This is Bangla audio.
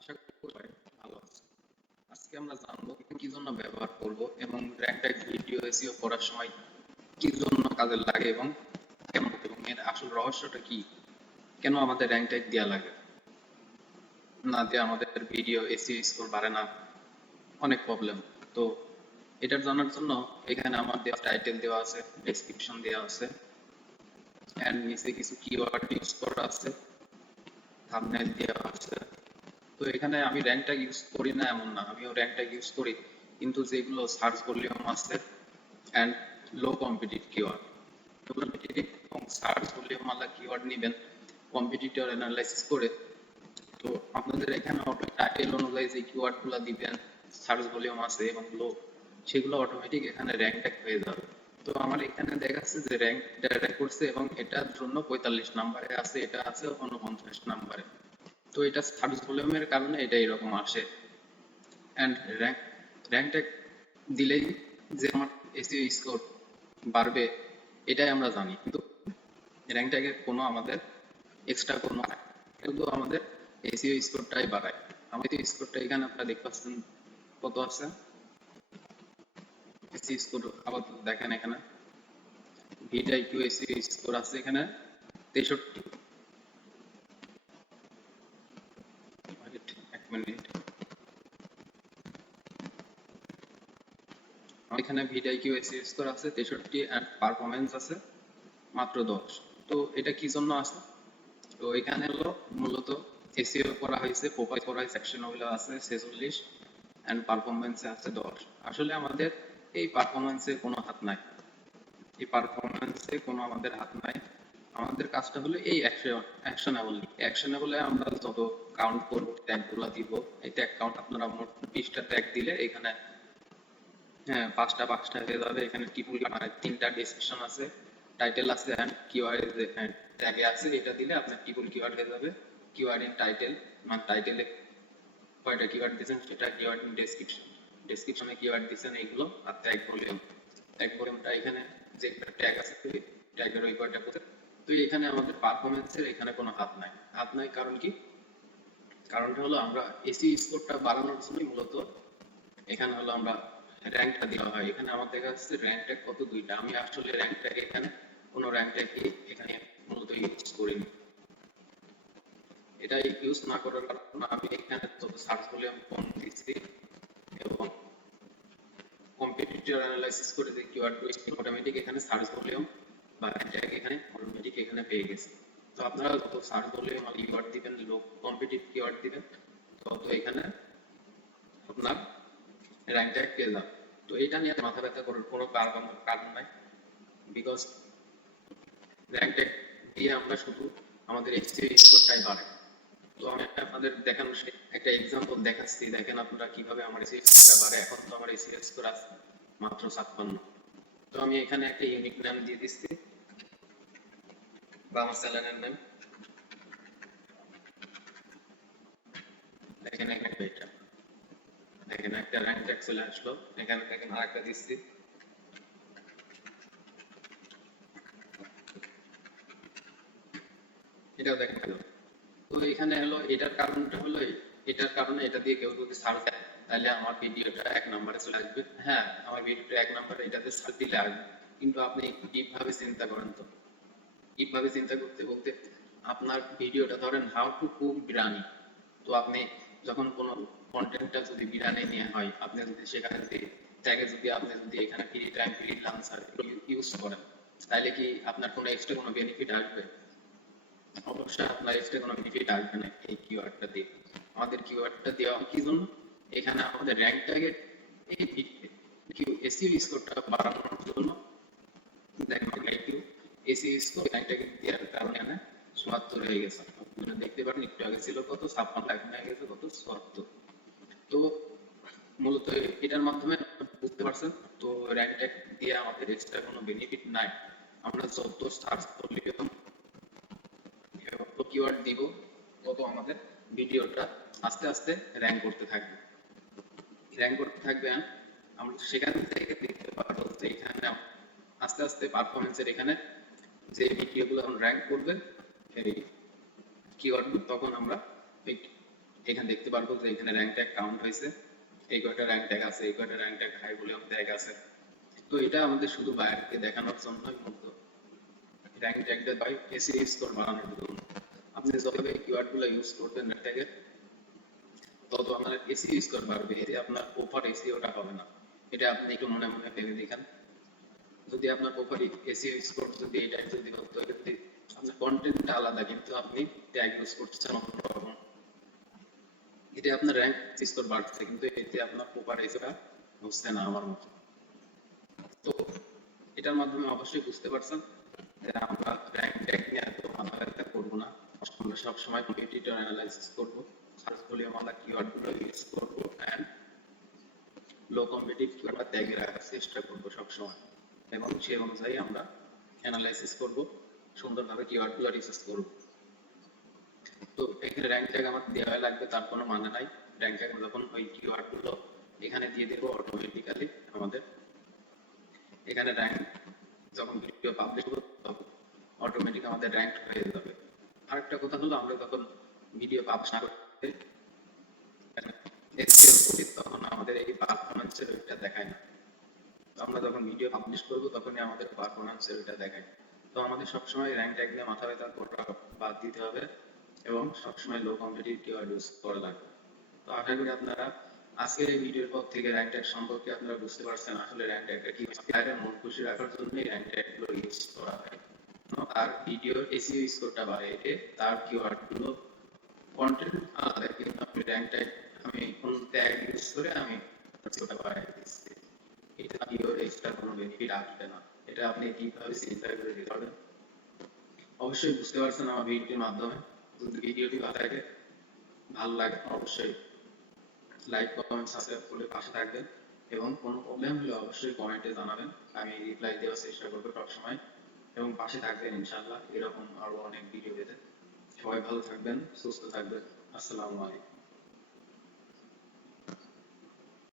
আশা করি সবাই ভালো আছে। আজকে আমরা জানবো কি জন্য ব্যবহার করব এবং র্যাঙ্ক ট্যাগ ভিডিও এসইও করার সময় কি জন্য কাজে লাগে এবং কেমন, এবং এর আসল রহস্যটা কি, কেন আমাদের র্যাঙ্ক ট্যাগ দেওয়া লাগে, না দিয়ে আমাদের ভিডিও এসইও স্কোর বাড়ে না, অনেক প্রবলেম। তো এটার জানার জন্য এখানে আমার দেওয়া টাইটেল দেওয়া আছে, ডেসক্রিপশন দেওয়া আছে, এন্ড নিচে কিছু কিওয়ার্ড ইউজ করা আছে, থাম্বনেল দেওয়া আছে। তো এখানে আমি র্যাঙ্ক ট্যাগ ইউজ করি না এমন না, আমিও র্যাঙ্ক ট্যাগ ইউজ করি, কিন্তু যেগুলো সার্চ ভলিউম আছে and low competitive keyword, competitive এবং সার্চ ভলিউম वाला কিওয়ার্ড নেবেন কম্পিটিটর অ্যানালাইসিস করে। তো আপনাদের এখানে অটো টাইটেল অনুযায়ী যে কিওয়ার্ডগুলো দিবেন, সার্চ ভলিউম আছে এবং লো, সেগুলো অটোমেটিক এখানে র্যাঙ্ক ট্যাগ হয়ে যাবে। তো আমার এখানে দেখাচ্ছে যে র্যাঙ্ক ট্যাগ করছে এবং এটার জন্য 45 নম্বরে আছে, এটা আছে 49 নম্বরে। তো এটা সার্চ ভলিউমের কারণে এটা এরকম আসে। এন্ড র্যাঙ্ক ট্যাগ দিলেই যে আমার এসইও স্কোর বাড়বে এটাই আমরা জানি, কিন্তু র্যাঙ্ক ট্যাগের কোনো আমাদের এক্সট্রা কোনো কিন্তু আমাদের এসইও স্কোরটাই বাড়ায়। আমাদের স্কোরটা এখানে আপনারা দেখতে পাচ্ছেন কত আছে এসইও স্কোর। আবার দেখেন এখানে vidIQ এসইও স্কোর আছে এখানে 63। এক মিনিট, এখানে vidIQ এসইও স্কোর আছে 63 এন্ড পারফরম্যান্স আছে মাত্র 10। তো এটা কি জন্য আছে? তো এখানে হলো মূলত এসইও করা হয়েছে, প্রোফাইল করা হয়েছে, সেকশন ওগুলো আছে 46 এন্ড পারফরম্যান্সে আছে 10। আসলে আমাদের এই পারফরম্যান্সে কোনো হাত নাই, এই পারফরম্যান্সে কোনো আমাদের হাত নাই। আমাদের কাজটা হলো এই অ্যাকশনেবল আমরা যত কাউন্ট করব, ট্যাগগুলো দিব, এই ট্যাগ কাউন্ট আপনারা মোট 20টা ট্যাগ দিলে এখানে হ্যাঁ পাঁচটা হয়ে যাবে। এখানে টিপুল মানে 3টা ডেসক্রিপশন আছে, টাইটেল আছে এন্ড কিওয়ার্ড ট্যাগে আছে, এটা দিলে আপনার টিপুল কিওয়ার্ড হয়ে যাবে। কিওয়ার্ড ইন টাইটেল মানে টাইটেলে কয়টা কিওয়ার্ড দিবেন সেটা, কিওয়ার্ড ইন ডেসক্রিপশন, ডেসক্রিপশনে কিওয়ার্ড দিবেন এইগুলো, আর ট্যাগ ভলিউমটা এখানে যে ট্যাগ আছে ট্যাগের ওই কয়টা কোথায়। তো এখানে আমাদের পারফরম্যান্সের এখানে কোনো হাত নাই। কারণ কি? কারণটা হলো আমরা এসইও স্কোরটা বাড়ানোর জন্য মূলত এখানে হলো আমরা র্যাঙ্কটা দেওয়া হয়। এখানে আমার দেখা যাচ্ছে র্যাঙ্ক ট্যাগ কত, 2টা। আমি আসলে র্যাঙ্ক ট্যাগ এখানে কোনো র্যাঙ্ক ট্যাগ এখানে মূলত ইউজ করিনি। এটা ইউজ না করার কারণে আমি এখানে তো সার্চ ভলিউম কম দিচ্ছি এবং কম্পিটিটর অ্যানালাইসিস করে যে কিওয়ার্ড অটোমেটিক এখানে সার্চ ভলিউম বা ট্যাগ এখানে অটোমেটিক এখানে পেয়ে গেছে। তো আপনারা যত সার্চ ভলিউম আর কিওয়ার্ড দিবেন, লো কম্পিটিটিভ কিওয়ার্ড দিবেন, তত এখানে আপনার র্যাঙ্ক ট্যাগ পেয়ে যাবে। তো এটা নিয়ে মাথা ব্যথা করার কোনো কারণ নাই, বিকজ র্যাঙ্ক ট্যাগ দিয়ে আমরা শুধু আমাদের এসইও স্কোরটাই বাড়ে। তো আমি আপনাদের দেখানোর একটা এক্সাম্পল দেখাচ্ছি, দেখেন আপনারা কিভাবে আমার এসইও স্কোরটা বাড়ে। এখন তো আমার এসইও স্কোর আছে মাত্র 56। তো আমি এখানে একটা ইউনিক নাম দিয়ে দিচ্ছি বা আমার চ্যানেলের নাম, দেখেন এখানে এটা, দেখেন একটা র্যাঙ্ক ট্যাগ চলে আসলো। এখানে দেখেন আরেকটা দিচ্ছি, এটাও দেখেন। তো এখানে হলো এটার কারণটা হলো এটার কারণে এটা দিয়ে কেউ যদি সার্চ দেয় তাহলে আমার ভিডিওটা 1 নম্বরে চলে আসবে। হ্যাঁ, আমার ভিডিওটা 1 নম্বরে এটাতে সার্চ দিলে আসবে, কিন্তু আপনি কিভাবে চিন্তা করেন, তো কিভাবে চিন্তা করতে বলতে আপনার ভিডিওটা ধরেন হাউ টু কুক বিরিয়ানি, তো আপনি যখন কোনো কন্টেন্টটা যদি বিরিয়ানি নিয়ে হয়, আপনি যদি সেখানে ট্যাগে যদি আপনি যদি এখানে free time free launcher use করেন, তাহলে কি আপনার কোনো এক্সট্রা কোনো বেনিফিট আসবে? অবশ্যই আপনার এক্সট্রা কোনো বেনিফিট আসবে না এই কিওয়ার্ডটা দিয়ে। আমাদের কিওয়ার্ডটা দেওয়া কি জন্য? এখানে আমাদের র্যাঙ্ক ট্যাগের এই এসইও স্কোরটা বাড়ানোর জন্য। দেখেন একটু এসইও স্কোর র্যাঙ্ক ট্যাগ দেওয়ার কারণে এখানে ৭৪ হয়ে গেছে। আপনারা দেখতে পারেন একটু আগে ছিল কত, ৫৬, এখন হয়ে গেছে কত, ৭৪। তো মূলত এটার মাধ্যমে বুঝতে পারছেন তো র্যাঙ্ক ট্যাগ দিয়ে আমাদের এক্সট্রা কোনো বেনিফিট নাই। আমরা যত সার্চ ভলিউম কিওয়ার্ড দিব তত আমাদের ভিডিওটা আস্তে আস্তে র্যাঙ্ক করতে থাকবে। আমরা সেখান থেকে দেখতে পারবো যে এখানে আস্তে আস্তে পারফরমেন্সের এখানে যে ভিডিওগুলো র্যাঙ্ক করবে এই কিওয়ার্ড, তখন আমরা এখানে দেখতে পারবো যে এখানে র্যাঙ্ক ট্যাগ কাউন্ট হয়েছে, এই কয়টা র্যাঙ্ক ট্যাগ আছে, এই কয়টা rank tag high volume tag আছে। তো এটা আমাদের শুধু বায়ারকে দেখানোর জন্যই মূলত র্যাঙ্ক ট্যাগটা বাই এসইও স্কোর বাড়ানোর জন্য। আপনি যতভাবে কিওয়ার্ডগুলো ইউজ করবেন র্যাঙ্ক ট্যাগে, তত আপনার এসইও স্কোর বাড়বে, এতে আপনার প্রপার এসইওটা হবে না। এটা আপনি একটু মনে মনে ভেবে দেখেন। যদি আপনার প্রপার এসইও স্কোর যদি এটা যদি হতো, এক্ষেত্রে আপনার কন্টেন্টটা আলাদা, কিন্তু আপনি ট্যাগ ইউজ করছেন অন্যরকম, এতে আপনার র্যাঙ্ক স্কোর বাড়ছে, কিন্তু এতে আপনার প্রপার এসইওটা হচ্ছে না আমার মতো। তো এটার মাধ্যমে অবশ্যই বুঝতে পারছেন যে আমরা র্যাঙ্ক ট্যাগ নিয়ে এত মাথা ব্যথা করবো না। আমরা সবসময় কম্পিটিটর অ্যানালাইসিস করবো, সার্চ ভলিউম আমরা কিওয়ার্ডগুলো ইউজ করবো, অ্যান্ড লো কম্পিটিটিভ কিওয়ার্ড ট্যাগে রাখার চেষ্টা করবো সবসময়, এবং সেই অনুযায়ী আমরা অ্যানালাইসিস করবো, সুন্দরভাবে কিওয়ার্ডগুলো রিসার্চ করবো। তো এখানে র্যাঙ্ক ট্যাগ আমার দেওয়া লাগবে তার কোনো মানে নাই। র্যাঙ্ক ট্যাগ যখন ওই কিওয়ার্ডগুলো এখানে দিয়ে দেবো, অটোমেটিক্যালি আমাদের এখানে র্যাঙ্ক যখন ভিডিও পাবলিশ করব তখন অটোমেটিক আমাদের র্যাঙ্ক হয়ে যাবে। আরেকটা কথা হলো, আমরা যখন ভিডিও পাবলিশ না করতে এসইও করি তখন আমাদের এই পারফরম্যান্সের ওইটা দেখায় না। আমরা যখন ভিডিও পাবলিশ করব তখনই আমাদের পারফরম্যান্সের ওইটা দেখায়। তো আমাদের সবসময় র্যাঙ্ক ট্যাগ নিয়ে মাথা ব্যথা করা বাদ দিতে হবে এবং সবসময় লো কম্পিটিটিভ কিওয়ার্ড ইউজ করা লাগবে। তো আশা করি আপনারা আজকের এই ভিডিওর পর থেকে র্যাঙ্ক ট্যাগ সম্পর্কে আপনারা বুঝতে পারছেন আসলে র্যাঙ্ক ট্যাগটা কি। ক্লায়েন্টের মন খুশি রাখার জন্য র্যাঙ্ক ট্যাগগুলো ইউজ করা হয়। তার ভিডিওর এসইও স্কোরটা বাড়ে, তার কিওয়ার্ডগুলো কন্টেন্ট আলাদা, কিন্তু আমি র্যাঙ্ক ট্যাগ আমি কোন ট্যাগ ইউজ করে আমি ওটা বাড়াই দিচ্ছি, এটা ভিডিওর এক্সট্রা কোনো বেনিফিট আসবে না। এটা আপনি কিভাবে চিন্তা করে দিতে পারবেন। অবশ্যই বুঝতে পারছেন আমার ভিডিওর মাধ্যমে। যদি ভিডিওটি ভালো লাগে অবশ্যই লাইক, কমেন্ট, সাবস্ক্রাইব করে পাশে থাকবেন, এবং কোনো প্রবলেম হলে অবশ্যই কমেন্টে জানাবেন, আমি রিপ্লাই দেওয়ার চেষ্টা করবো সবসময়, এবং পাশে থাকবেন ইনশাআল্লাহ এরকম আরো অনেক ভিডিও পেতে। সবাই ভালো থাকবেন, সুস্থ থাকবেন। আসসালামু আলাইকুম।